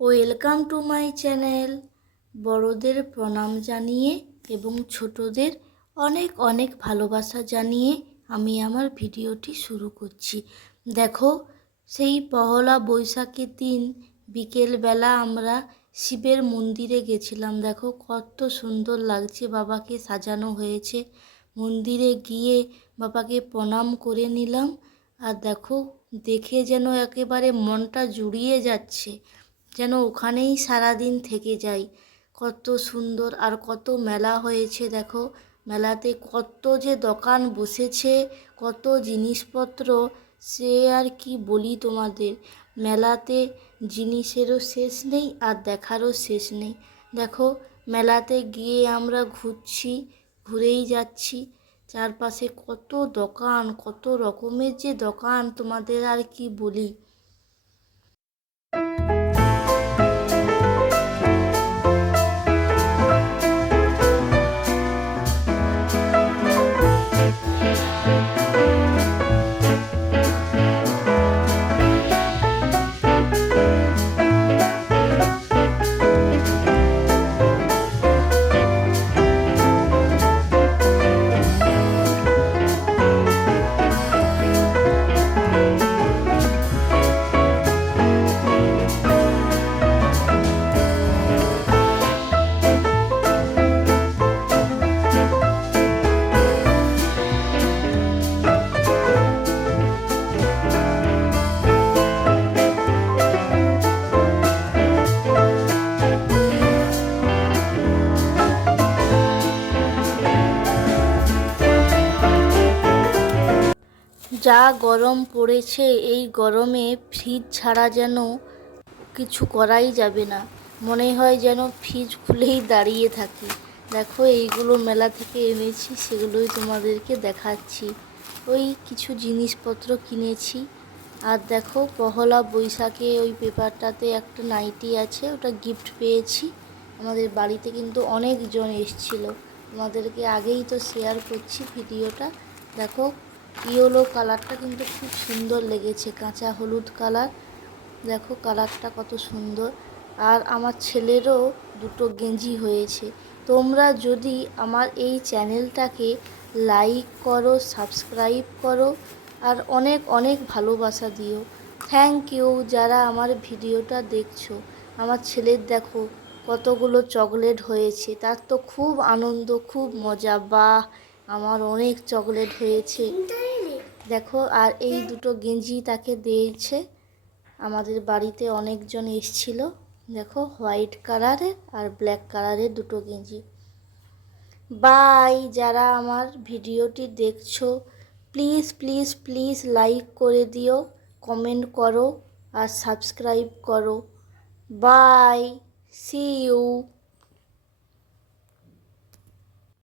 Welcome to my channel বড়দের প্রণাম জানিয়ে এবং ছোটদের অনেক অনেক ভালোবাসা জানিয়ে আমি আমার ভিডিওটি শুরু করছি। দেখো, সেই পহলা বৈশাখের দিন বিকেলবেলা আমরা শিবের মন্দিরে গেছিলাম। দেখো, কত সুন্দর লাগছে, বাবাকে সাজানো হয়েছে। মন্দিরে গিয়ে বাবাকে প্রণাম করে নিলাম। আর দেখো, দেখে যেন একেবারে মনটা জুড়িয়ে যাচ্ছে। যেন ওখানেই সারাদিন থেকে যাই। কত সুন্দর আর কত মেলা হয়েছে দেখো। মেলাতে কত যে দোকান বসেছে, কত জিনিসপত্র, সে আর কি বলি তোমাদের। মেলাতে জিনিসেরও শেষ নেই আর দেখারও শেষ নেই। দেখো, মেলাতে গিয়ে আমরা ঘুরছি, ঘুরেই যাচ্ছি। চারপাশে কত দোকান, কত রকমের যে দোকান তোমাদের আর কি বলি। যা গরম পড়েছে, এই গরমে ফ্রিজ ছাড়া যেন কিছু করাই যাবে না। মনে হয় যেন ফ্রিজ খুলেই দাঁড়িয়ে থাকি। দেখো, এইগুলো মেলা থেকে এনেছি, সেগুলোই তোমাদেরকে দেখাচ্ছি। ওই কিছু জিনিসপত্র কিনেছি। আর দেখো, পহলা বৈশাখে ওই পেপারটাতে একটা নাইটি আছে, ওটা গিফট পেয়েছি। আমাদের বাড়িতে কিন্তু অনেকজন এসছিল। আমাদেরকে আগেই তো শেয়ার করছি ভিডিওটা। দেখো ইয়েলো কালারটা কিন্তু খুব সুন্দর লেগেছে, কাঁচা হলুদ কালার। দেখো কালারটা কত সুন্দর। আর আমার ছেলেরও দুটো গেঞ্জি হয়েছে। তোমরা যদি আমার এই চ্যানেলটাকে লাইক করো, সাবস্ক্রাইব করো, আর অনেক অনেক ভালোবাসা দিও। থ্যাংক ইউ যারা আমার ভিডিওটা দেখছ। আমার ছেলের দেখো কতগুলো চকলেট হয়েছে, তার তো খুব আনন্দ, খুব মজা। বাহ, আমার অনেক চকলেট হয়েছে। দেখো, আর এই দুটো গেঞ্জি তাকে দিয়েছে। আমাদের বাড়িতে অনেকজন এসছিল। দেখো, হোয়াইট কালারের আর ব্ল্যাক কালারের দুটো গেঞ্জি। বাই, যারা আমার ভিডিওটি দেখছ, প্লিজ প্লিজ প্লিজ লাইক করে দিও, কমেন্ট করো আর সাবস্ক্রাইব করো। Bye, see you.